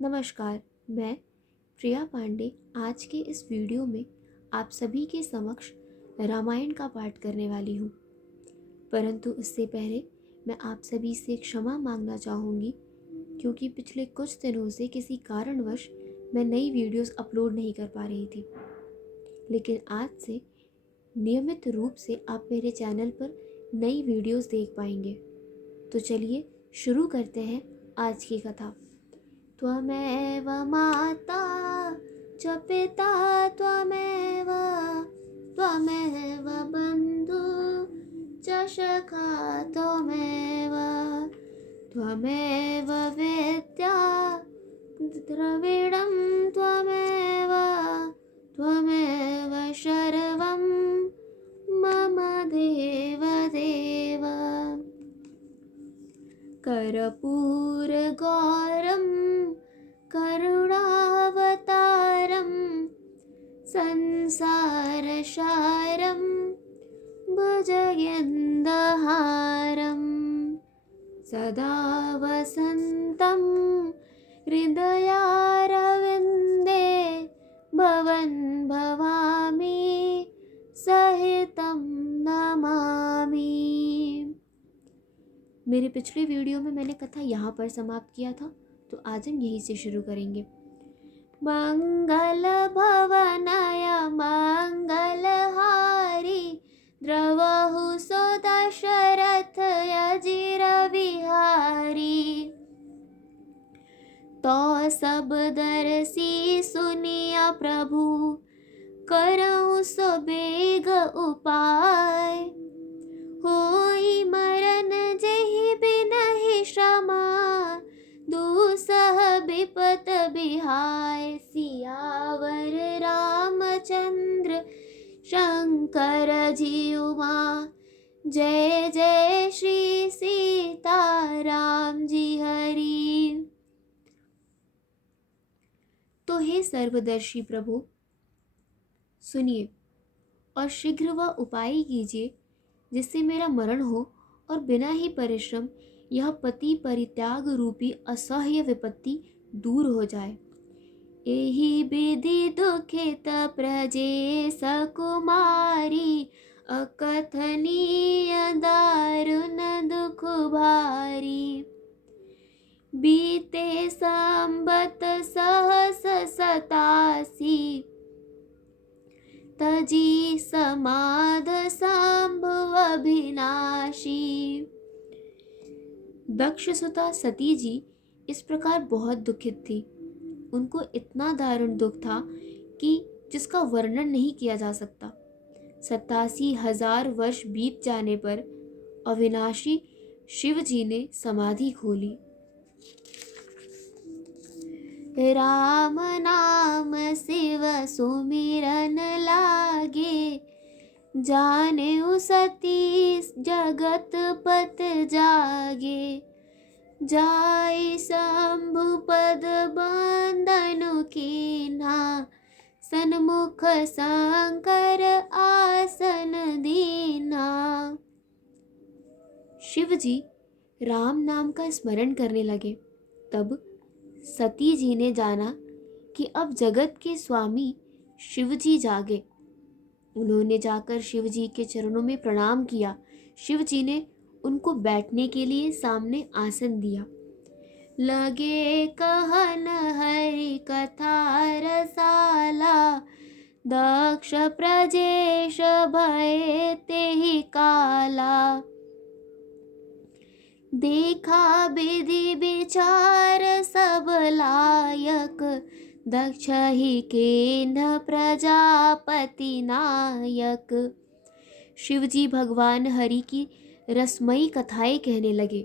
नमस्कार। मैं प्रिया पांडे आज के इस वीडियो में आप सभी के समक्ष रामायण का पाठ करने वाली हूँ। परंतु इससे पहले मैं आप सभी से क्षमा मांगना चाहूँगी, क्योंकि पिछले कुछ दिनों से किसी कारणवश मैं नई वीडियोस अपलोड नहीं कर पा रही थी। लेकिन आज से नियमित रूप से आप मेरे चैनल पर नई वीडियोस देख पाएंगे। तो चलिए शुरू करते हैं आज की कथा। त्वमेव माता च पिता त्वमेव त्वमेव बन्धु च सखा त्वमेव त्वमेव वेद्या द्रविडं त्वमेव त्वमेव सर्वं मम देव देव। कर्पूरगौरं करुणावतारं संसारसारं भुजगेन्द्रहारं सदा वसन्तं हृदयारविन्दे भवन् भवामि सहितं नमामि। मेरे पिछले वीडियो में मैंने कथा यहाँ पर समाप्त किया था, तो आज हम यहीं से शुरू करेंगे। मंगल भवनाय मंगलहारी द्रवहु सो दशरथ अजिर बिहारी। तो सब दरसी सुनिया प्रभु करहु सो बेग उपाय। होई मरन जेहि बिनहि श्रमा दूसह विपत बिहाय। सियावर रामचंद्र शंकर जीवा जय जय श्री सीता राम जी हरि। तो हे सर्वदर्शी प्रभु, सुनिए और शीघ्र वह उपाय कीजिए जिससे मेरा मरण हो और बिना ही परिश्रम यह पति परित्याग रूपी असह्य विपत्ति दूर हो जाए। एहि विधि दुखित प्रजेश कुमारी अकथनीय दारुण दुख भारी। बीते संबत सहस 87 तजी समाध संभव अभिनाशी। दक्ष सुता सती जी इस प्रकार बहुत दुखित थी। उनको इतना दारुण दुख था कि जिसका वर्णन नहीं किया जा सकता। 87,000 वर्ष बीत जाने पर अविनाशी शिव जी ने समाधि खोली। राम नाम शिव सुमिरन लागे जाने सती जगत पत जागे। जाय शंभु पद बंदनु कीन्हा सन्मुख शंकर आसन दीन्हा। शिव जी राम नाम का स्मरण करने लगे। तब सती जी ने जाना कि अब जगत के स्वामी शिव जी जागे। उन्होंने जाकर शिव जी के चरणों में प्रणाम किया। शिव जी ने उनको बैठने के लिए सामने आसन दिया। लगे कहन हरि कथा रसाला दक्ष प्रजेश भय तेहि काला। देखा विधि विचार सब लायक दक्ष ही केन्ह प्रजापति नायक। शिवजी भगवान हरि की रसमयी कथाएं कहने लगे।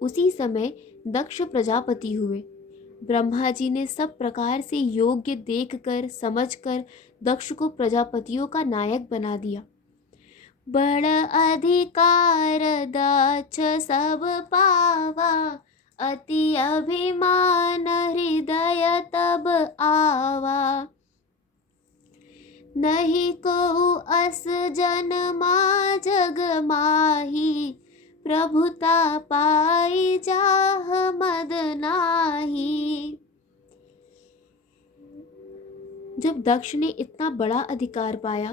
उसी समय दक्ष प्रजापति हुए। ब्रह्मा जी ने सब प्रकार से योग्य देखकर समझकर दक्ष को प्रजापतियों का नायक बना दिया। बड़ अधिकार दक्ष सब पावा अति अभिमान हृदय तब आवा। नहीं को अस जनमा जग माही प्रभुता पाई जाह मद नाही। जब दक्ष ने इतना बड़ा अधिकार पाया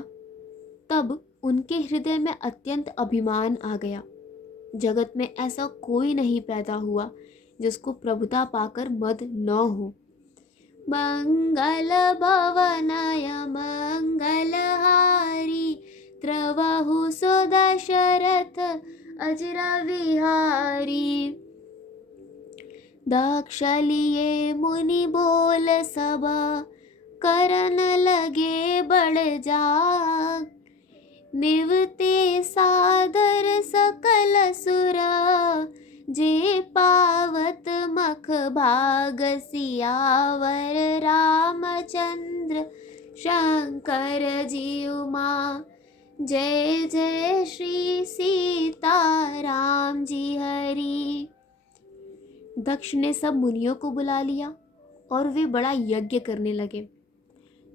तब उनके हृदय में अत्यंत अभिमान आ गया। जगत में ऐसा कोई नहीं पैदा हुआ जिसको प्रभुता पाकर मद न हो। मंगल भवनाय मंगलहारी त्रवहु सो दशरथ अजर विहारी। दक्ष लिए मुनि बोल सब करन लगे बड़ जाग। निवते सादर सकल सुर जे पावत मख भाग। सियावर रामचंद्र शंकर जी उमा। जय जय श्री सीता राम जी हरि। दक्ष ने सब मुनियों को बुला लिया और वे बड़ा यज्ञ करने लगे।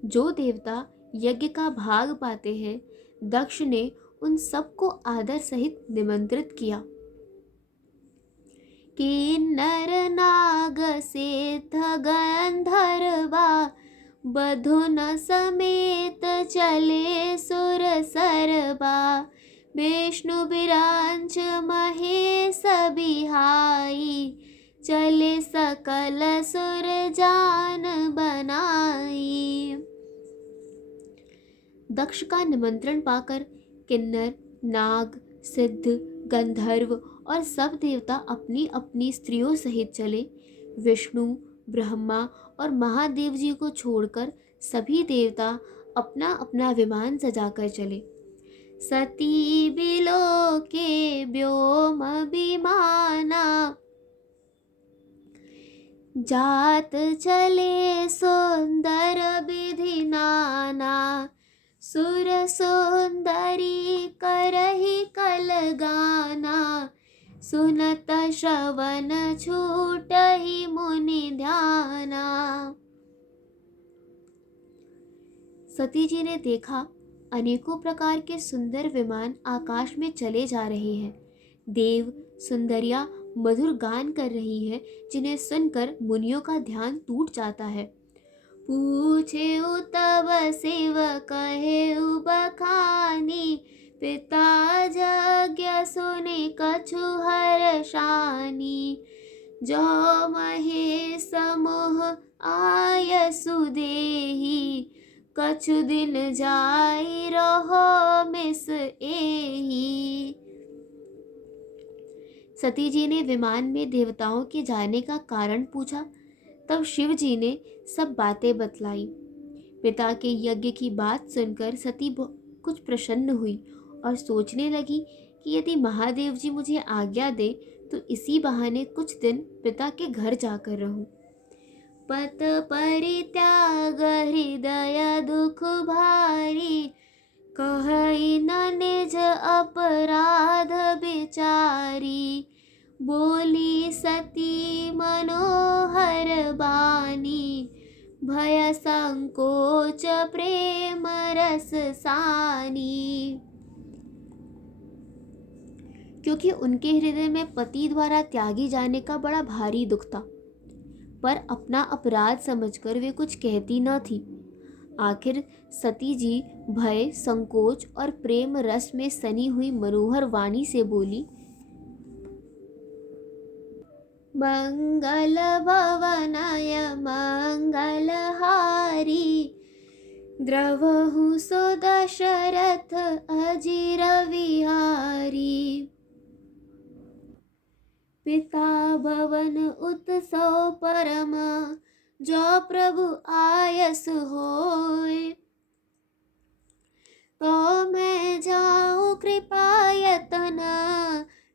जो देवता यज्ञ का भाग पाते हैं, दक्ष ने उन सबको आदर सहित निमंत्रित किया। किन्नर नाग सिद्ध गंधर्वा बधुन समेत चले सुर सरबा। विष्णु विरांच महेश बिहाई चले सकल सुर जान बनाई। दक्ष का निमंत्रण पाकर किन्नर, नाग, सिद्ध, गंधर्व और सब देवता अपनी अपनी स्त्रियों सहित चले। विष्णु, ब्रह्मा और महादेव जी को छोड़कर सभी देवता अपना अपना विमान सजाकर चले। सती बिलोके व्योम विमाना जात चले सुंदर विधि नाना। सुर सुंदरी करहि कल गाना सुनत श्रवण छूटहि मुनि ध्याना। सती जी ने देखा अनेकों प्रकार के सुंदर विमान आकाश में चले जा रहे हैं। देव सुंदरिया मधुर गान कर रही है जिन्हें सुनकर मुनियों का ध्यान टूट जाता है। पूछे तब शिव कहे बखानी पिता यज्ञ सुने कछु हर्षानी। जो महेश मोह आय सुदेही कछु दिन जाई रहो मिस एही। सती जी ने विमान में देवताओं के जाने का कारण पूछा। तब शिव जी ने सब बातें बतलाई। पिता के यज्ञ की बात सुनकर सती कुछ प्रसन्न हुई और सोचने लगी कि यदि महादेव जी मुझे आज्ञा दे तो इसी बहाने कुछ दिन पिता के घर जाकर रहूं। पत परित्याग हृदय दुख भारी कहई न निज अपराध बिचारी। बोली सती मनोहर बानी भय संकोच प्रेम रस सानी। क्योंकि उनके हृदय में पति द्वारा त्यागी जाने का बड़ा भारी दुख था, पर अपना अपराध समझकर वे कुछ कहती न थी। आखिर सती जी भय, संकोच और प्रेम रस में सनी हुई मनोहर वाणी से बोली। मंगल भवनाय मंगलहारी द्रवहु सो दशरथ अजिर विहारी। पिता भवन उत्सव परम जो प्रभु आयस होय। तो मैं जाऊं कृपा यतन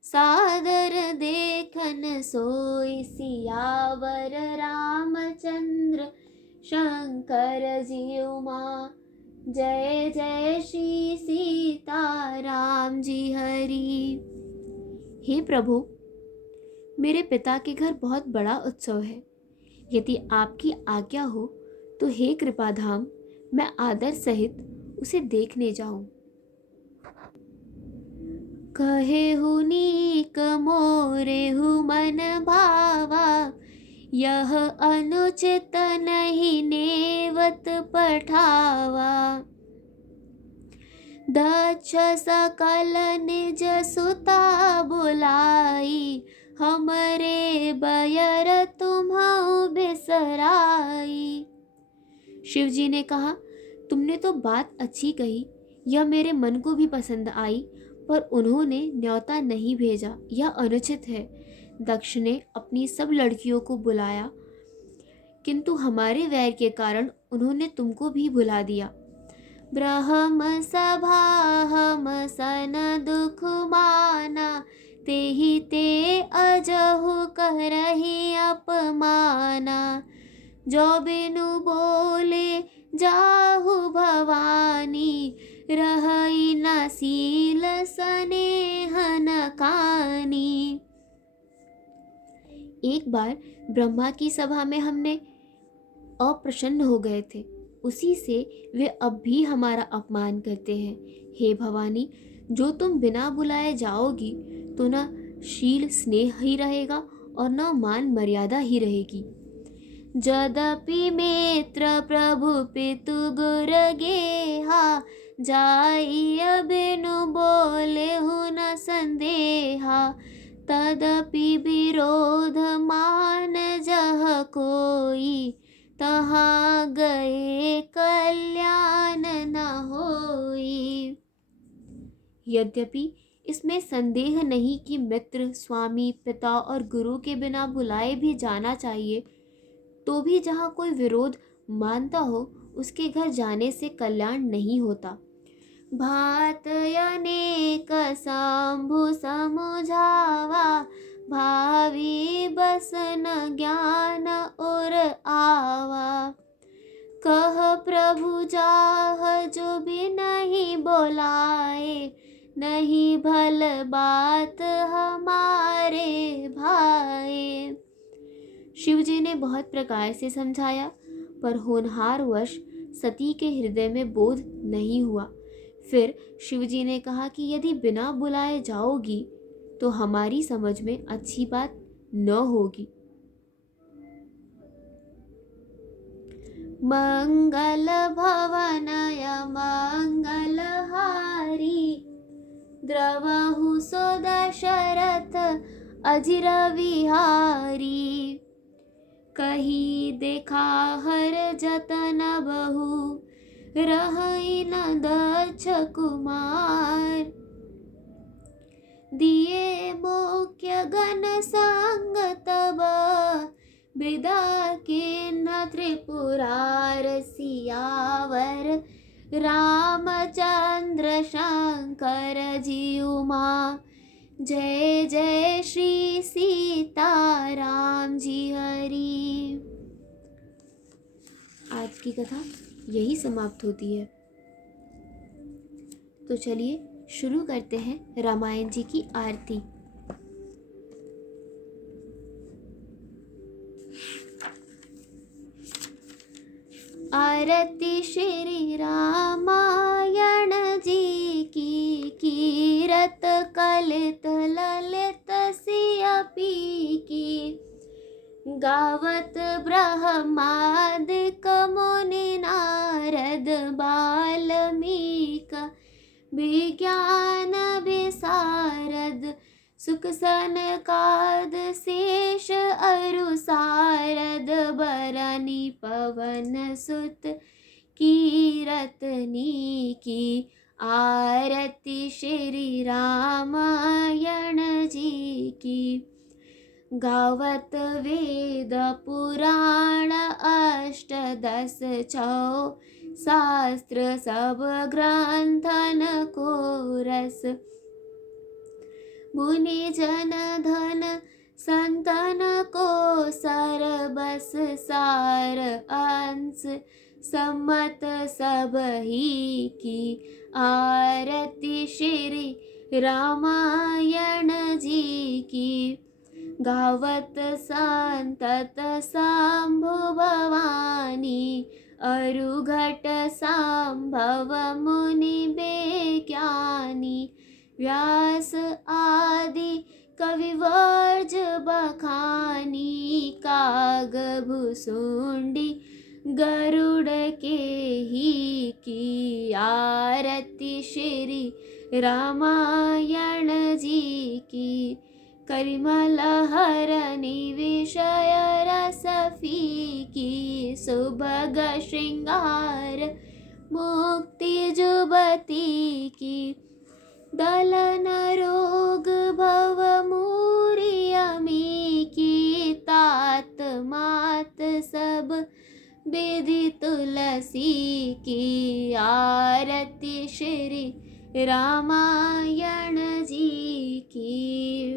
सादर देखन सोई। सियावर रामचंद्र शंकर जी उमा। जय जय श्री सीता राम जी हरि। हे प्रभु, मेरे पिता के घर बहुत बड़ा उत्सव है। यदि आपकी आज्ञा हो तो हे कृपाधाम, मैं आदर सहित उसे देखने जाऊं। कहे हुनीक मोरे हु मन भावा यह अनुचित नहीं नेव भागवत पठावा। दक्ष सकल निज सुता बुलाई, हमरे बयर तुम्हु बिसराई। शिवजी ने कहा, तुमने तो बात अच्छी कही, यह मेरे मन को भी पसंद आई, पर उन्होंने न्योता नहीं भेजा, यह अनुचित है। दक्ष ने अपनी सब लड़कियों को बुलाया, किंतु हमारे वैर के कारण उन्होंने तुमको भी बुला दिया। ब्रह्म सभा हम सन दुख माना, तेहि ते अजहु कह रही अपमाना। जो बिनु बोले जाहु भवानी, रही न सील स्नेह न कानी। एक बार ब्रह्मा की सभा में हमने अप्रसन्न हो गए थे, उसी से वे अब भी हमारा अपमान करते हैं। हे भवानी, जो तुम बिना बुलाए जाओगी तो न शील स्नेह ही रहेगा और न मान मर्यादा ही रहेगी। यद्यपि मित्र प्रभु पितु गुर गेहा, जाइय बिनु बोले हु न संदेहा। तदपि विरोध मान जह कोई, तहाँ गए कल्याण न होई। यद्यपि इसमें संदेह नहीं कि मित्र, स्वामी, पिता और गुरु के बिना बुलाए भी जाना चाहिए, तो भी जहाँ कोई विरोध मानता हो उसके घर जाने से कल्याण नहीं होता। भात अनेक शंभु समुझावा, भावी बस न ज्ञान और आवा। कह प्रभु जाह जो भी नहीं बोलाए, नहीं भल बात हमारे भाए। शिवजी ने बहुत प्रकार से समझाया, पर होनहार वश सती के हृदय में बोध नहीं हुआ। फिर शिवजी ने कहा कि यदि बिना बुलाए जाओगी तो हमारी समझ में अच्छी बात न होगी। मंगल भवनय मंगल हारी, द्रवहु सो दशरथ अजिर विहारी। कही देखा हर जतन बहु, रही न दक्ष कुमार। दिए मुख्य गण संग तब, विदा किन्ह त्रिपुरार सियावर। रामचंद्र शंकर जी उमा, जय जय श्री सीताराम जी हरि। आज की कथा यही समाप्त होती है। तो चलिए शुरू करते हैं रामायण जी की आरती। आरती श्री रामायण जी की, कीरत कलित ललित सियपी की। गावत ब्रह्मादिक मुनि नारद बाल्मीक, विज्ञान विशारद सुख सनकाद शेष अरु सारद। बरनी पवन सुत कीरतनी की, आरती श्री रामायण जी की। गावत वेद पुराण अष्टदश छौ, शास्त्र सब ग्रंथन को रस। मुनि जन धन संतन को सरबस, सार अंश सम्मत सब ही की। आरती श्री रामायण जी की। गावत संतत शंभु भवानी, अरुघट संभव मुनि बेज्ञानी। व्यास आदि कविवर्ज बखानी, काग भुसुंडी गरुड़ के ही की आरती श्री रामायण जी की। करिमल हरनि विषय रस फीकी। सुभग श्रृंगार मुक्ति जुबती की। दलन रोग भव मूरी अमी की। तात मात सब विधि तुलसी की। आरती श्री रामायण जी की।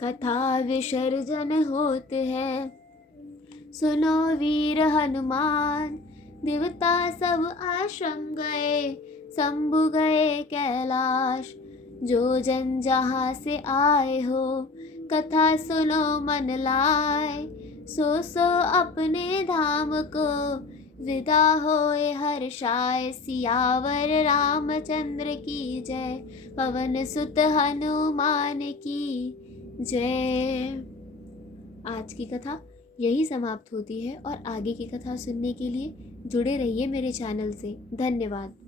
कथा विसर्जन होत है, सुनो वीर हनुमान। देवता सब आश्रम गए, शंभु गए कैलाश। जो जन जहाँ से आए हो, कथा सुनो मन लाए। सो अपने धाम को विदा होए हर्षाय। सियावर रामचंद्र की जय, पवन सुत हनुमान की जय। आज की कथा यही समाप्त होती है और आगे की कथा सुनने के लिए जुड़े रहिए मेरे चैनल से। धन्यवाद।